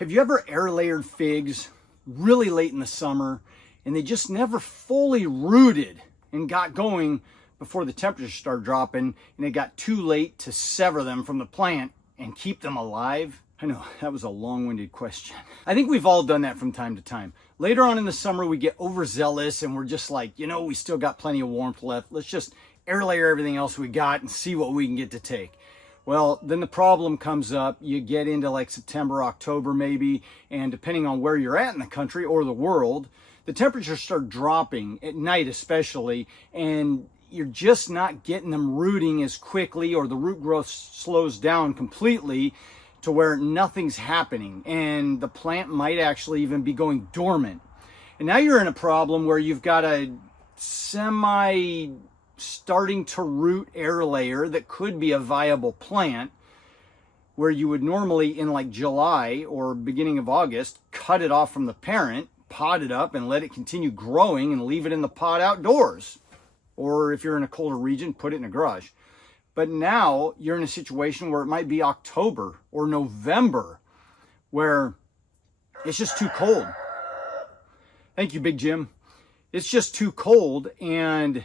Have you ever air layered figs really late in the summer and they just never fully rooted and got going before the temperatures started dropping, and it got too late to sever them from the plant and keep them alive? I know, that was a long-winded question. I think we've all done that from time to time. Later on in the summer, we get overzealous and we're just like, you know, we still got plenty of warmth left. Let's just air layer everything else we got and see what we can get to take. Well, then the problem comes up. You get into like September, October maybe, and depending on where you're at in the country or the world, the temperatures start dropping at night especially, and you're just not getting them rooting as quickly, or the root growth slows down completely to where nothing's happening, and the plant might actually even be going dormant. And now you're in a problem where you've got a semi starting to root air layer that could be a viable plant, where you would normally in like July or beginning of August cut it off from the parent, pot it up and let it continue growing and leave it in the pot outdoors. Or if you're in a colder region, put it in a garage. But now you're in a situation where it might be October or November where it's just too cold. Thank you, Big Jim. It's just too cold, and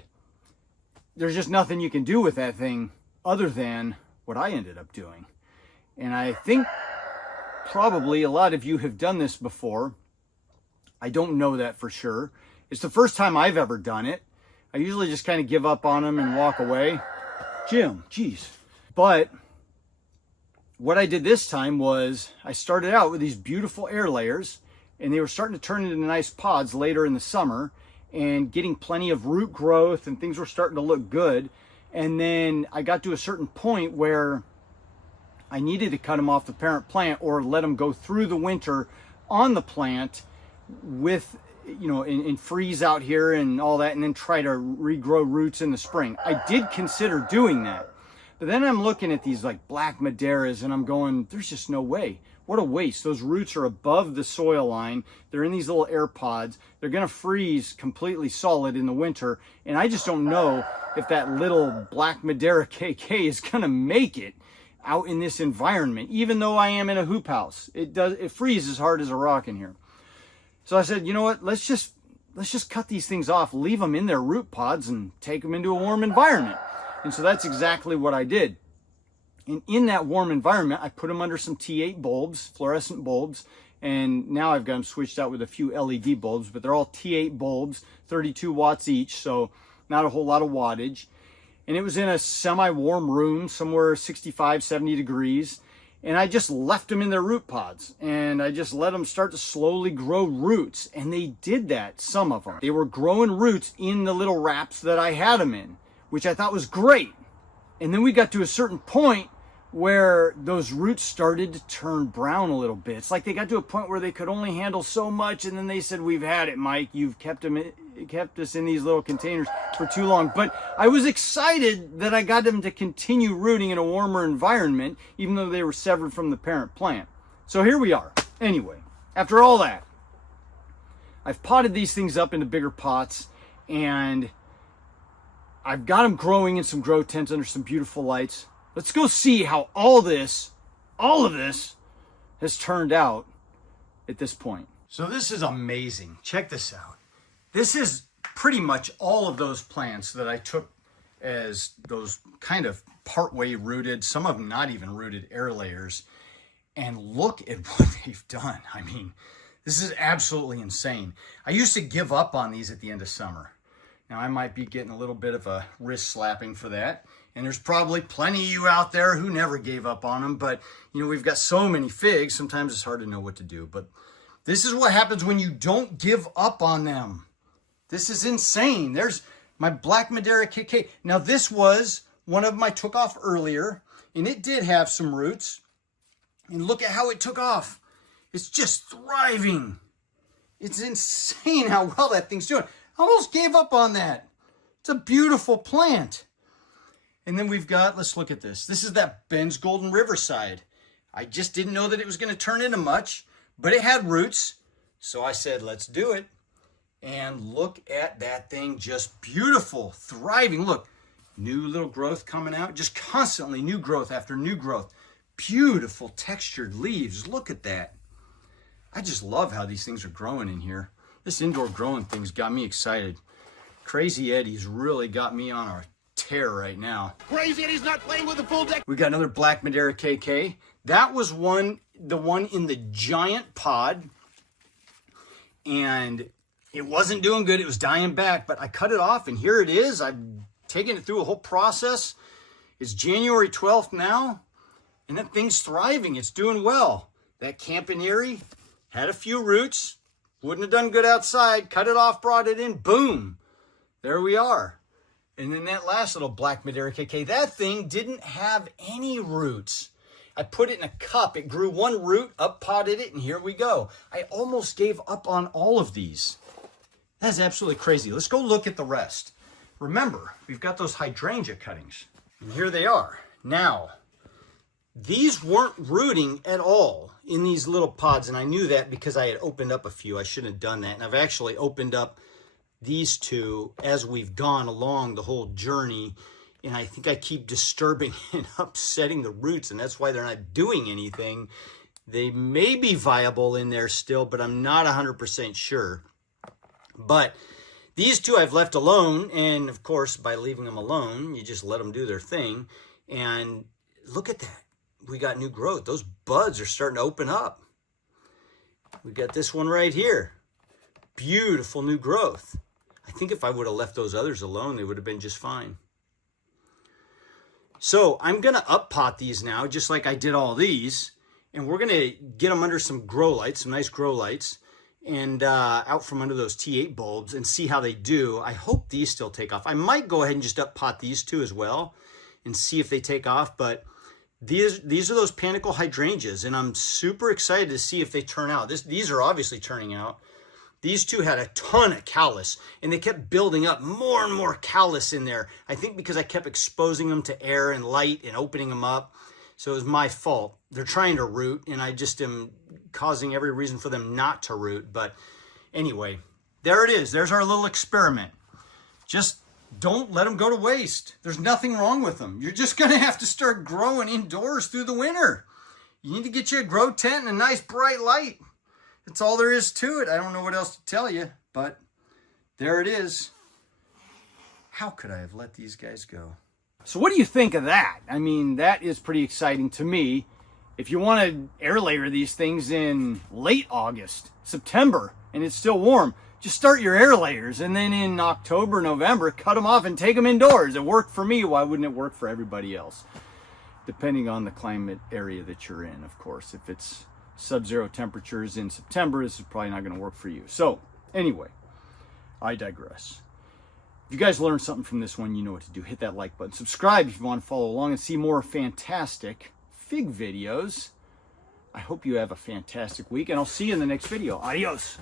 there's just nothing you can do with that thing other than what I ended up doing. And I think probably a lot of you have done this before. I don't know that for sure. It's the first time I've ever done it. I usually just kind of give up on them and walk away. Jim, geez. But what I did this time was I started out with these beautiful air layers, and they were starting to turn into nice pods later in the summer and getting plenty of root growth, and things were starting to look good. And then I got to a certain point where I needed to cut them off the parent plant or let them go through the winter on the plant with, you know, in freeze out here and all that, and then try to regrow roots in the spring. I did consider doing that. But then I'm looking at these like black Madeiras and I'm going, there's just no way. What a waste. Those roots are above the soil line. They're in these little air pods. They're going to freeze completely solid in the winter. And I just don't know if that little black Madeira KK is going to make it out in this environment, even though I am in a hoop house. It freezes hard as a rock in here. So I said, you know what, let's just cut these things off, leave them in their root pods and take them into a warm environment. And so that's exactly what I did. And in that warm environment, I put them under some T8 bulbs, fluorescent bulbs, and now I've got them switched out with a few LED bulbs, but they're all T8 bulbs, 32 watts each, so not a whole lot of wattage. And it was in a semi-warm room, somewhere 65, 70 degrees. And I just left them in their root pods, and I just let them start to slowly grow roots. And they did that, some of them. They were growing roots in the little wraps that I had them in, which I thought was great. And then we got to a certain point where those roots started to turn brown a little bit. It's like they got to a point where they could only handle so much, and then they said, we've had it, Mike. You've kept us in these little containers for too long. But I was excited that I got them to continue rooting in a warmer environment, even though they were severed from the parent plant. So here we are. Anyway, after all that, I've potted these things up into bigger pots, and I've got them growing in some grow tents under some beautiful lights. Let's go see how all of this has turned out at this point. So this is amazing. Check this out. This is pretty much all of those plants that I took as those kind of partway rooted, some of them not even rooted air layers. And look at what they've done. I mean, this is absolutely insane. I used to give up on these at the end of summer. Now I might be getting a little bit of a wrist slapping for that. And there's probably plenty of you out there who never gave up on them. But, you know, we've got so many figs, sometimes it's hard to know what to do. But this is what happens when you don't give up on them. This is insane. There's my black Madeira KK. Now, this was one of them I took off earlier, and it did have some roots. And look at how it took off. It's just thriving. It's insane how well that thing's doing. I almost gave up on that. It's a beautiful plant. And then we've got, let's look at this. This is that Ben's Golden Riverside. I just didn't know that it was going to turn into much, but it had roots. So I said, let's do it. And look at that thing, just beautiful, thriving. Look, new little growth coming out, just constantly new growth after new growth. Beautiful textured leaves. Look at that. I just love how these things are growing in here. This indoor growing thing's got me excited. Crazy Eddie's really got me on a tear right now. Crazy Eddie's not playing with the full deck. We got another Black Madeira KK. That was the one in the giant pod. And it wasn't doing good. It was dying back, but I cut it off and here it is. I've taken it through a whole process. It's January 12th now, and that thing's thriving. It's doing well. That Campaneri had a few roots. Wouldn't have done good outside. Cut it off, brought it in. Boom. There we are. And then that last little Black Madeira KK, that thing didn't have any roots. I put it in a cup. It grew one root, up potted it, and here we go. I almost gave up on all of these. That's absolutely crazy. Let's go look at the rest. Remember, we've got those hydrangea cuttings. And here they are. Now, these weren't rooting at all in these little pods, and I knew that because I had opened up a few. I shouldn't have done that. And I've actually opened up these two as we've gone along the whole journey, and I think I keep disturbing and upsetting the roots, and that's why they're not doing anything. They may be viable in there still, but I'm not 100% sure. But these two I've left alone, and of course, by leaving them alone, you just let them do their thing. And look at that. We got new growth. Those buds are starting to open up. We got this one right here. Beautiful new growth. I think if I would have left those others alone, they would have been just fine. So I'm going to up pot these now, just like I did all these. And we're going to get them under some grow lights, some nice grow lights, and out from under those T8 bulbs and see how they do. I hope these still take off. I might go ahead and just up pot these two as well and see if they take off. But these are those panicle hydrangeas, and I'm super excited to see if they turn out. These are obviously turning out. These two had a ton of callus, and they kept building up more and more callus in there. I think because I kept exposing them to air and light and opening them up. So it was my fault. They're trying to root, and I just am causing every reason for them not to root. But anyway, there it is. There's our little experiment. Just don't let them go to waste. There's nothing wrong with them. You're just going to have to start growing indoors through the winter. You need to get you a grow tent and a nice bright light. That's all there is to it. I don't know what else to tell you, but there it is. How could I have let these guys go? So what do you think of that? I mean, that is pretty exciting to me. If you want to air layer these things in late August, September, and it's still warm, just start your air layers. And then in October, November, cut them off and take them indoors. It worked for me. Why wouldn't it work for everybody else? Depending on the climate area that you're in, of course. If it's sub-zero temperatures in September, this is probably not going to work for you. So anyway, I digress. If you guys learned something from this one, you know what to do. Hit that like button. Subscribe if you want to follow along and see more fantastic fig videos. I hope you have a fantastic week, and I'll see you in the next video. Adios.